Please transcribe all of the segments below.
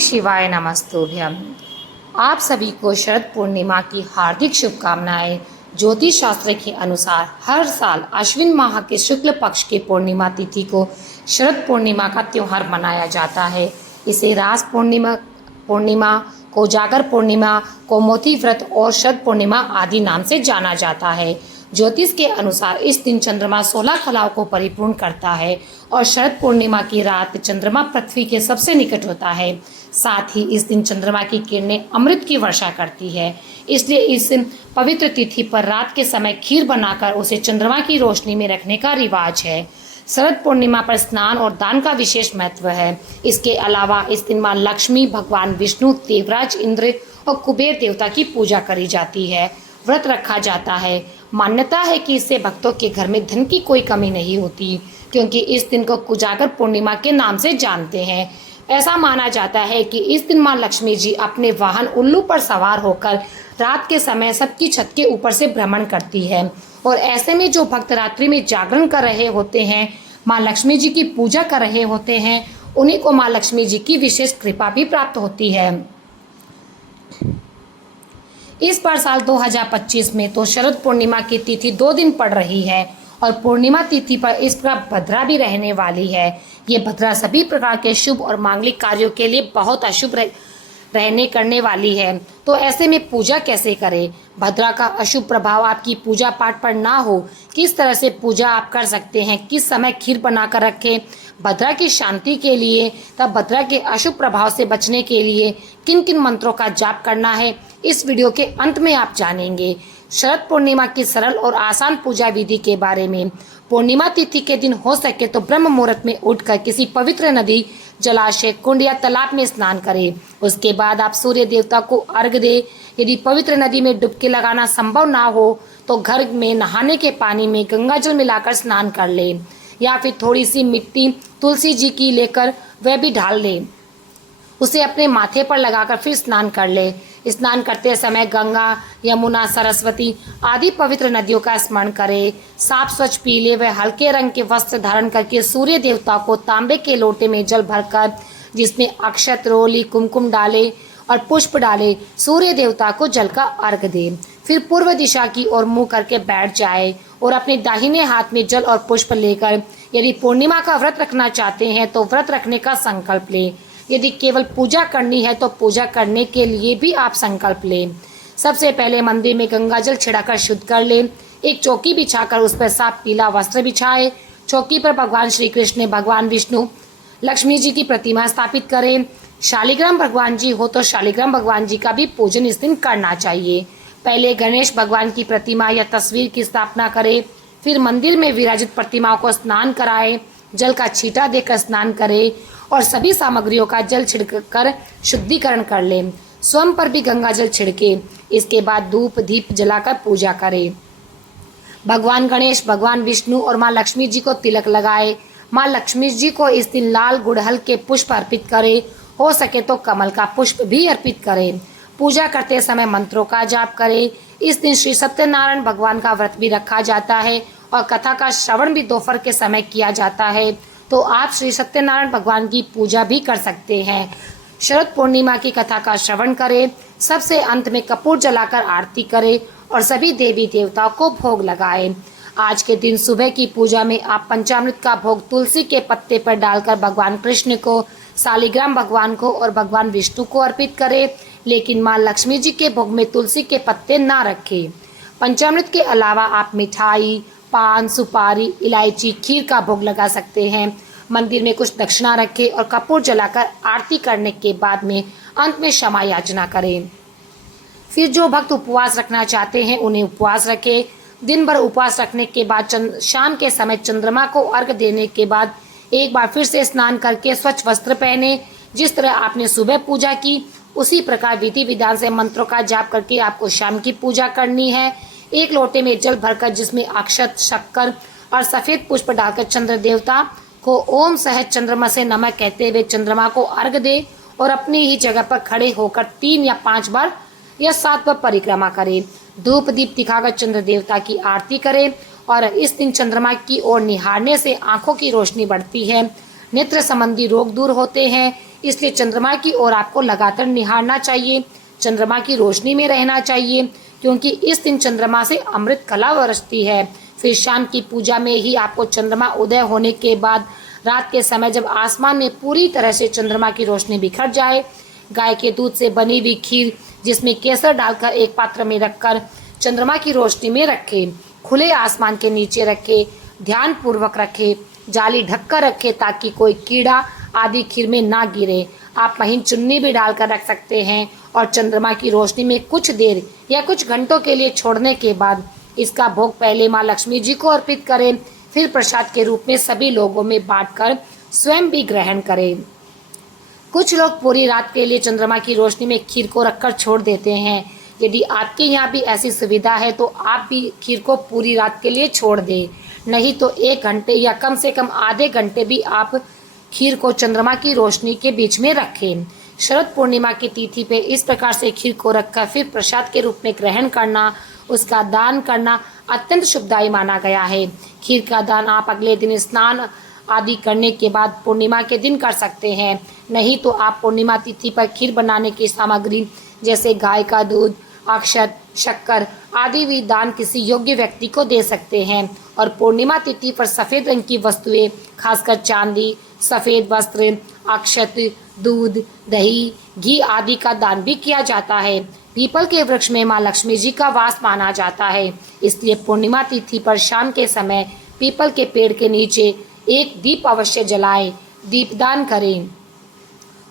शिवाय नमस्तुभ्यम। आप सभी को शरद पूर्णिमा की हार्दिक शुभकामनाएं। ज्योतिष शास्त्र के अनुसार हर साल अश्विन माह के शुक्ल पक्ष की पूर्णिमा तिथि को शरद पूर्णिमा का त्यौहार मनाया जाता है। इसे रास पूर्णिमा पूर्णिमा कोजागर पूर्णिमा, कोमोती व्रत और शरद पूर्णिमा आदि नाम से जाना जाता है। ज्योतिष के अनुसार इस दिन चंद्रमा 16 कलाओं को परिपूर्ण करता है और शरद पूर्णिमा की रात चंद्रमा पृथ्वी के सबसे निकट होता है। साथ ही इस दिन चंद्रमा की किरणें अमृत की वर्षा करती है। इसलिए इस पवित्र तिथि पर रात के समय खीर बनाकर उसे चंद्रमा की रोशनी में रखने का रिवाज है। शरद पूर्णिमा पर स्नान और दान का विशेष महत्व है। इसके अलावा इस दिन मां लक्ष्मी, भगवान विष्णु, देवराज इंद्र और कुबेर देवता की पूजा करी जाती है। व्रत रखा जाता है। मान्यता है कि इससे भक्तों के घर में धन की कोई कमी नहीं होती, क्योंकि इस दिन को कोजागर पूर्णिमा के नाम से जानते हैं। ऐसा माना जाता है कि इस दिन मां लक्ष्मी जी अपने वाहन उल्लू पर सवार होकर रात के समय सबकी छत के ऊपर से भ्रमण करती है और ऐसे में जो भक्त रात्रि में जागरण कर रहे होते हैं, मां लक्ष्मी जी की पूजा कर रहे होते हैं, उन्हीं को मां लक्ष्मी जी की विशेष कृपा भी प्राप्त होती है। इस बार साल 2025 में तो शरद पूर्णिमा की तिथि 2 दिन पड़ रही है और पूर्णिमा तिथि पर इस बार भद्रा भी रहने वाली है। ये भद्रा सभी प्रकार के शुभ और मांगलिक कार्यों के लिए बहुत अशुभ रहने करने वाली है। तो ऐसे में पूजा कैसे करें? भद्रा का अशुभ प्रभाव आपकी पूजा पाठ पर ना हो, किस तरह से पूजा आप कर सकते हैं, किस समय खीर बनाकर रखें, भद्रा की शांति के लिए तब भद्रा के अशुभ प्रभाव से बचने के लिए किन किन मंत्रों का जाप करना है, इस वीडियो के अंत में आप जानेंगे। शरद पूर्णिमा की सरल और आसान पूजा विधि के बारे में। पूर्णिमा तिथि के दिन हो सके तो ब्रह्म मुहूर्त में उठकर किसी पवित्र नदी, जलाशय, कुंड या तालाब में स्नान करें। उसके बाद आप सूर्य देवता को अर्घ दें। यदि पवित्र नदी में डुबकी लगाना संभव ना हो तो घर में नहाने के पानी में गंगा जल मिलाकर स्नान कर लें या फिर थोड़ी सी मिट्टी तुलसी जी की लेकर वह भी डाल लें। उसे अपने माथे पर लगाकर फिर स्नान कर ले। स्नान करते समय गंगा, यमुना, सरस्वती आदि पवित्र नदियों का स्मरण करें। साफ स्वच्छ पीले व हल्के रंग के वस्त्र धारण करके सूर्य देवता को तांबे के लोटे में जल भरकर, जिसमें अक्षत, रोली, कुमकुम डाले और पुष्प डाले, सूर्य देवता को जल का अर्घ दे। फिर पूर्व दिशा की ओर मुंह करके बैठ जाए और अपने दाहिने हाथ में जल और पुष्प लेकर यदि पूर्णिमा का व्रत रखना चाहते हैं तो व्रत रखने का संकल्प लें। यदि केवल पूजा करनी है तो पूजा करने के लिए भी आप संकल्प लें। सबसे पहले मंदिर में गंगा जल छिड़कर शुद्ध कर लें। एक चौकी बिछाकर उस पर साफ पीला वस्त्र बिछाएं। चौकी पर भगवान श्री कृष्ण, भगवान विष्णु, लक्ष्मी जी की प्रतिमा स्थापित करें। शालिग्राम भगवान जी हो तो शालिग्राम भगवान जी का भी पूजन इस दिन करना चाहिए। पहले गणेश भगवान की प्रतिमा या तस्वीर की स्थापना करें। फिर मंदिर में विराजित प्रतिमाओं को स्नान कराएं। जल का छींटा देकर स्नान करें और सभी सामग्रियों का जल छिड़कर शुद्धिकरण कर लें। स्वयं पर भी गंगा जल छिड़के। इसके बाद धूप दीप जलाकर पूजा करें। भगवान गणेश, भगवान विष्णु और मां लक्ष्मी जी को तिलक लगाए। मां लक्ष्मी जी को इस दिन लाल गुड़हल के पुष्प अर्पित करें। हो सके तो कमल का पुष्प भी अर्पित करें। पूजा करते समय मंत्रों का जाप करें। इस दिन श्री सत्यनारायण भगवान का व्रत भी रखा जाता है और कथा का श्रवण भी दोपहर के समय किया जाता है, तो आप श्री सत्यनारायण भगवान की पूजा भी कर सकते हैं। शरद पूर्णिमा की कथा का श्रवण करें। सबसे अंत में कपूर जलाकर आरती करें और सभी देवी देवताओं को भोग लगाएं। आज के दिन सुबह की पूजा में आप पंचामृत का भोग तुलसी के पत्ते पर डालकर भगवान कृष्ण को, शालिग्राम भगवान को और भगवान विष्णु को अर्पित करें, लेकिन मां लक्ष्मी जी के भोग में तुलसी के पत्ते ना रखें। पंचामृत के अलावा आप मिठाई, पान, सुपारी, इलायची, खीर का भोग लगा सकते हैं। मंदिर में कुछ दक्षिणा रखें और कपूर जलाकर आरती करने के बाद में अंत में क्षमा याचना करें। फिर जो भक्त उपवास रखना चाहते हैं उन्हें उपवास रखें। दिन भर उपवास रखने के बाद शाम के समय चंद्रमा को अर्घ देने के बाद एक बार फिर से स्नान करके स्वच्छ वस्त्र पहने। जिस तरह आपने सुबह पूजा की उसी प्रकार विधि विधान से मंत्रों का जाप करके आपको शाम की पूजा करनी है। एक लोटे में जल भरकर जिसमें अक्षत, शक्कर और सफेद पुष्प डालकर चंद्र देवता को ओम सहज चंद्रमा से नमः कहते हुए चंद्रमा को अर्घ दे और अपनी ही जगह पर खड़े होकर 3 या 5 बार या 7 बार परिक्रमा करें। धूप दीप दिखाकर चंद्र देवता की आरती करें और इस दिन चंद्रमा की ओर निहारने से आंखों की रोशनी बढ़ती है, नेत्र संबंधी रोग दूर होते हैं। इसलिए चंद्रमा की ओर आपको लगातार निहारना चाहिए, चंद्रमा की रोशनी में रहना चाहिए, क्योंकि इस दिन चंद्रमा से अमृत कला बरसती है। फिर शाम की पूजा में ही आपको चंद्रमा उदय होने के बाद रात के समय जब आसमान में पूरी तरह से चंद्रमा की रोशनी बिखर जाए, गाय के दूध से बनी हुई खीर जिसमें केसर डालकर एक पात्र में रखकर चंद्रमा की रोशनी में रखें, खुले आसमान के नीचे रखें, ध्यान पूर्वक रखें, जाली ढककर रखें ताकि कोई कीड़ा आदि खीर में ना गिरे। आप महीन चुन्नी भी डालकर रख सकते हैं और चंद्रमा की रोशनी में कुछ देर या कुछ घंटों के लिए छोड़ने के बाद इसका भोग पहले माँ लक्ष्मी जी को अर्पित करें, फिर प्रसाद के रूप में सभी लोगों में बांटकर स्वयं भी ग्रहण करें। कुछ लोग पूरी रात के लिए चंद्रमा की रोशनी में खीर को रखकर छोड़ देते हैं। यदि आपके यहाँ भी ऐसी सुविधा है तो आप भी खीर को पूरी रात के लिए छोड़ दें, नहीं तो 1 घंटे या कम से कम आधे घंटे भी आप खीर को चंद्रमा की रोशनी के बीच में रखें। शरद पूर्णिमा की तिथि पे इस प्रकार से खीर को रखकर फिर प्रसाद के रूप में ग्रहण करना, उसका दान करना अत्यंत शुभदायी माना गया है। खीर का दान आप अगले दिन स्नान आदि करने के बाद पूर्णिमा के दिन कर सकते हैं, नहीं तो आप पूर्णिमा तिथि पर खीर बनाने की सामग्री जैसे गाय का दूध, अक्षत, शक्कर आदि भी दान किसी योग्य व्यक्ति को दे सकते हैं। और पूर्णिमा तिथि पर सफ़ेद रंग की वस्तुएं, खासकर चांदी, सफ़ेद वस्त्र, अक्षत, दूध, दही, घी आदि का दान भी किया जाता है। पीपल के वृक्ष में माँ लक्ष्मी जी का वास माना जाता है, इसलिए पूर्णिमा तिथि पर शाम के समय पीपल के पेड़ के नीचे एक दीप अवश्य जलाएं, दीपदान करें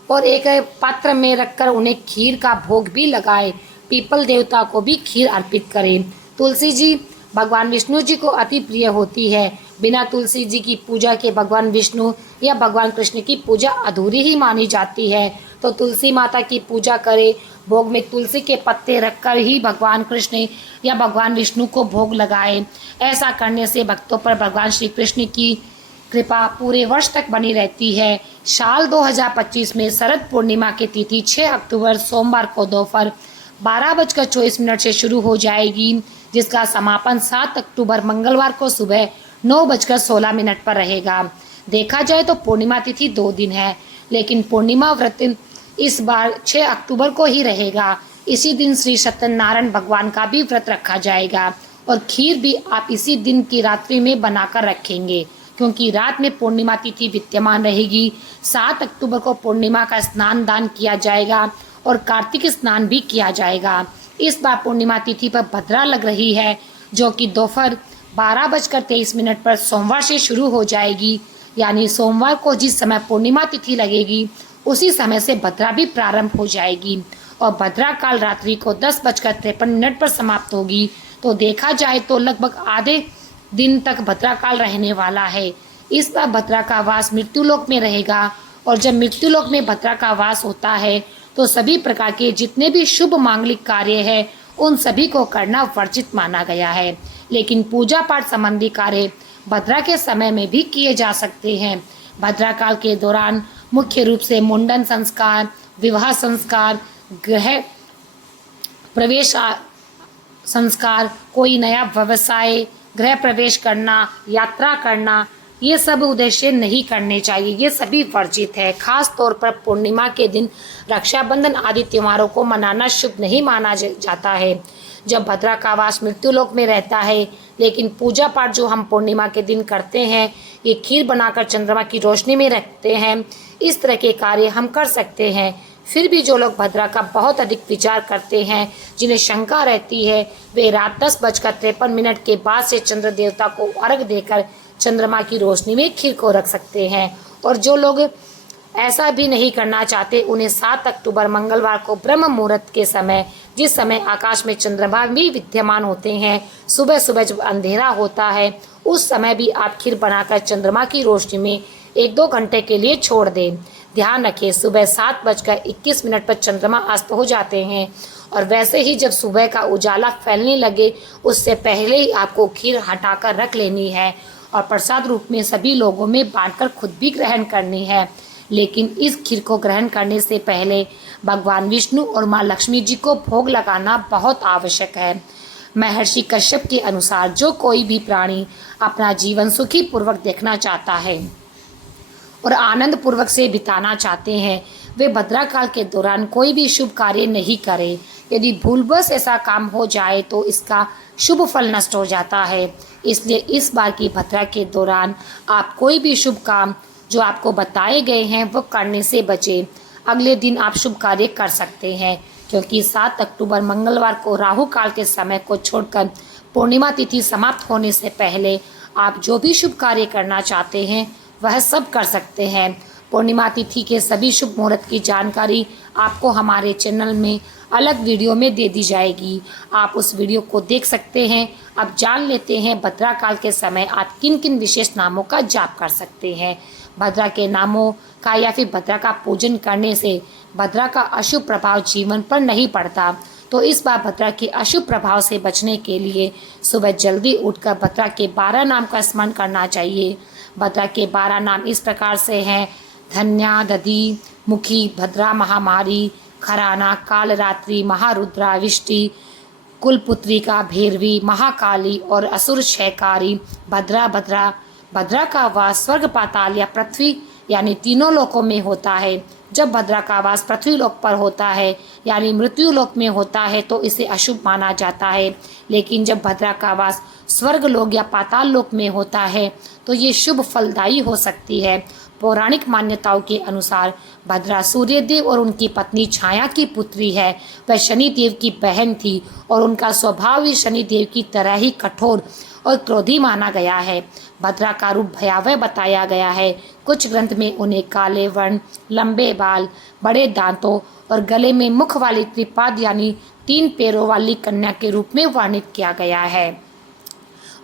और एक पात्र में रखकर उन्हें खीर का भोग भी लगाएं। पीपल देवता को भी खीर अर्पित करें। तुलसी जी भगवान विष्णु जी को अति प्रिय होती है। बिना तुलसी जी की पूजा के भगवान विष्णु या भगवान कृष्ण की पूजा अधूरी ही मानी जाती है। तो तुलसी माता की पूजा करें, भोग में तुलसी के पत्ते रखकर ही भगवान कृष्ण या भगवान विष्णु को भोग लगाएं। ऐसा करने से भक्तों पर भगवान श्री कृष्ण की कृपा पूरे वर्ष तक बनी रहती है। साल 2025 में शरद पूर्णिमा की तिथि 6 अक्टूबर सोमवार को दोपहर 12:24 से शुरू हो जाएगी, जिसका समापन 7 अक्टूबर मंगलवार को सुबह 9:16 पर रहेगा। देखा जाए तो पूर्णिमा तिथि 2 दिन है, लेकिन पूर्णिमा व्रत इस बार 6 अक्टूबर को ही रहेगा। इसी दिन श्री सत्यनारायण भगवान का भी व्रत रखा जाएगा और खीर भी आप इसी दिन की रात्रि में बनाकर रखेंगे, क्योंकि रात में पूर्णिमा तिथि विद्यमान रहेगी। 7 अक्टूबर को पूर्णिमा का स्नान दान किया जाएगा और कार्तिक स्नान भी किया जाएगा। इस बार पूर्णिमा तिथि पर भद्रा लग रही है, जो कि दोपहर 12:23 पर सोमवार से शुरू हो जाएगी। यानी सोमवार को जिस समय पूर्णिमा तिथि लगेगी उसी समय से भद्रा भी प्रारंभ हो जाएगी और भद्रा काल रात्रि को 10:53 पर समाप्त होगी। तो देखा जाए तो लगभग आधे दिन तक भद्रा काल रहने वाला है। इस बार भद्रा का वास मृत्युलोक में रहेगा और जब मृत्युलोक में भद्रा का वास होता है तो सभी प्रकार के जितने भी शुभ मांगलिक कार्य है उन सभी को करना वर्जित माना गया है, लेकिन पूजा पाठ संबंधी कार्य भद्रा के समय में भी किए जा सकते हैं। भद्रा काल के दौरान मुख्य रूप से मुंडन संस्कार, विवाह संस्कार, गृह प्रवेश संस्कार, कोई नया व्यवसाय, गृह प्रवेश करना, यात्रा करना, ये सब उद्देश्य नहीं करने चाहिए, ये सभी वर्जित है। खास तौर पर पूर्णिमा के दिन रक्षाबंधन आदि त्योहारों को मनाना शुभ नहीं माना जाता है, जब भद्रा का वास मृत्युलोक में रहता है। लेकिन पूजा पाठ जो हम पूर्णिमा के दिन करते हैं, ये खीर बनाकर चंद्रमा की रोशनी में रखते हैं, इस तरह के कार्य हम कर सकते हैं। फिर भी जो लोग भद्रा का बहुत अधिक विचार करते हैं, जिन्हें शंका रहती है, वे रात 10:53 के बाद से चंद्र देवता को अर्घ देकर चंद्रमा की रोशनी में खीर को रख सकते हैं। और जो लोग ऐसा भी नहीं करना चाहते, उन्हें 7 अक्टूबर मंगलवार को ब्रह्म मुहूर्त के समय, जिस समय आकाश में चंद्रमा भी विद्यमान होते हैं, सुबह सुबह जब अंधेरा होता है, उस समय भी आप खीर बनाकर चंद्रमा की रोशनी में 1-2 घंटे के लिए छोड़ दें। ध्यान रखें, सुबह 7:21 पर चंद्रमा अस्त हो जाते हैं और वैसे ही जब सुबह का उजाला फैलने लगे उससे पहले ही आपको खीर हटाकर रख लेनी है और प्रसाद रूप में सभी लोगों में बांटकर खुद भी ग्रहण करनी है। लेकिन इस खीर को ग्रहण करने से पहले भगवान विष्णु और माँ लक्ष्मी जी को भोग लगाना बहुत आवश्यक है। महर्षि कश्यप के अनुसार जो कोई भी प्राणी अपना जीवन सुखी पूर्वक देखना चाहता है और आनंद पूर्वक से बिताना चाहते हैं, वे भद्रा काल के दौरान कोई भी शुभ कार्य नहीं करें। यदि भूलवश ऐसा काम हो जाए तो इसका शुभ फल नष्ट हो जाता है। इसलिए इस बार की भद्रा के दौरान आप कोई भी शुभ काम जो आपको बताए गए हैं वो करने से बचें। अगले दिन आप शुभ कार्य कर सकते हैं, क्योंकि 7 अक्टूबर मंगलवार को राहु काल के समय को छोड़कर पूर्णिमा तिथि समाप्त होने से पहले आप जो भी शुभ कार्य करना चाहते हैं वह सब कर सकते हैं। पूर्णिमा तिथि के सभी शुभ मुहूर्त की जानकारी आपको हमारे चैनल में अलग वीडियो में दे दी जाएगी। आप उस वीडियो को देख सकते हैं। अब जान लेते हैं भद्रा काल के समय आप किन किन विशेष नामों का जाप कर सकते हैं। भद्रा के नामों का या फिर भद्रा का पूजन करने से भद्रा का अशुभ प्रभाव जीवन पर नहीं पड़ता। तो इस बार भद्रा के अशुभ प्रभाव से बचने के लिए सुबह जल्दी उठकर भद्रा के 12 नाम का स्मरण करना चाहिए। भद्रा के 12 नाम इस प्रकार से हैं: धन्या, दधी, मुखी, भद्रा, महामारी, खराना, कालरात्रि, महारुद्रा, विष्टि, कुलपुत्रिका, भैरवी, महाकाली और असुर क्षयकारी। भद्रा का वास स्वर्ग, पाताल या पृथ्वी यानी तीनों लोकों में होता है। जब भद्रा का वास पृथ्वी लोक पर होता है यानी मृत्यु लोक में होता है तो इसे अशुभ माना जाता है, लेकिन जब भद्रा का वास स्वर्ग लोक या पाताल लोक में होता है तो ये शुभ फलदायी हो सकती है। पौराणिक मान्यताओं के अनुसार भद्रा सूर्यदेव और उनकी पत्नी छाया की पुत्री है। वह शनिदेव की बहन थी और उनका स्वभाव भी शनिदेव की तरह ही कठोर और क्रोधी माना गया है। भद्रा का रूप भयावह बताया गया है। कुछ ग्रंथ में उन्हें काले वर्ण, लंबे बाल, बड़े दांतों और गले में मुख वाली त्रिपाद यानी 3 पैरों वाली कन्या के रूप में वर्णित किया गया है।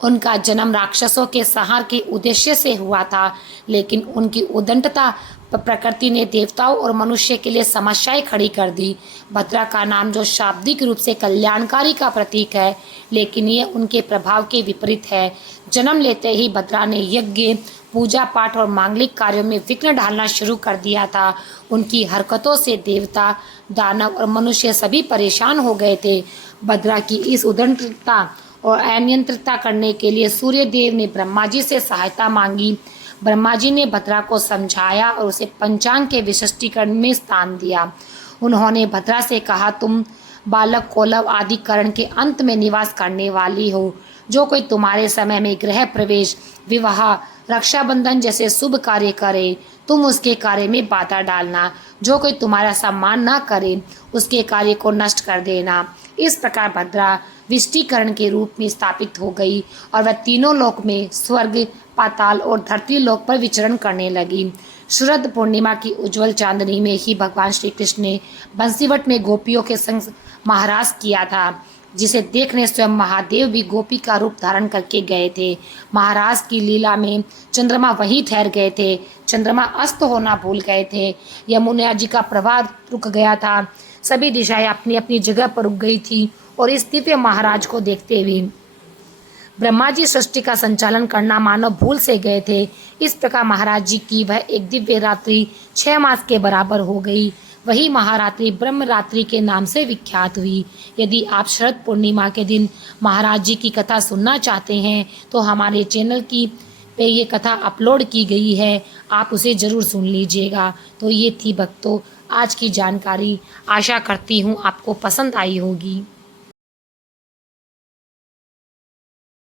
उनका जन्म राक्षसों के संहार के उद्देश्य से हुआ था, लेकिन उनकी उद्दंडता प्रकृति ने देवताओं और मनुष्य के लिए समस्याएं खड़ी कर दी। भद्रा का नाम जो शाब्दिक रूप से कल्याणकारी का प्रतीक है, लेकिन ये उनके प्रभाव के विपरीत है। जन्म लेते ही भद्रा ने यज्ञ, पूजा पाठ और मांगलिक कार्यों में विघ्न डालना शुरू कर दिया था। उनकी हरकतों से देवता, दानव और मनुष्य सभी परेशान हो गए थे। भद्रा की इस उद्दंडता और अनियंत्रितता करने के लिए सूर्यदेव ने ब्रह्मा जी से सहायता मांगी। ब्रह्मा जी ने भद्रा को समझाया और उसे पंचांग के विशिष्टीकरण में स्थान दिया। उन्होंने भद्रा से कहा, तुम बालक, कोलव आदि करण के अंत में निवास करने वाली हो। जो कोई तुम्हारे समय में गृह प्रवेश, विवाह, रक्षाबंधन जैसे शुभ कार्य करे, तुम उसके कार्य में बाधा डालना। जो कोई तुम्हारा सम्मान न करे, उसके कार्य को नष्ट कर देना। इस प्रकार भद्रा विष्टिकरण के रूप में स्थापित हो गई और वह तीनों लोक में स्वर्ग, पाताल और धरती लोक पर विचरण करने लगी। शरद पूर्णिमा की उज्जवल चांदनी में ही भगवान श्री कृष्ण ने बंसीवट में गोपियों के संग महाराज किया था, जिसे देखने स्वयं महादेव भी गोपी का रूप धारण करके गए थे। महाराज की लीला में चंद्रमा वहीं ठहर गए थे। चंद्रमा अस्त होना भूल गए थे। यमुना जी का प्रवाह रुक गया था। सभी दिशाएं अपनी अपनी जगह पर रुक गई थी और इस दिव्य महाराज को देखते हुए ब्रह्मा जी सृष्टि का संचालन करना मानव भूल से गए थे। इस प्रकार महाराज जी की वह एक दिव्य रात्रि 6 मास के बराबर हो गई। वही महारात्रि ब्रह्म रात्रि के नाम से विख्यात हुई। यदि आप शरद पूर्णिमा के दिन महाराज जी की कथा सुनना चाहते हैं तो हमारे चैनल की पे ये कथा अपलोड की गई है, आप उसे ज़रूर सुन लीजिएगा। तो ये थी भक्तों आज की जानकारी। आशा करती हूँ आपको पसंद आई होगी।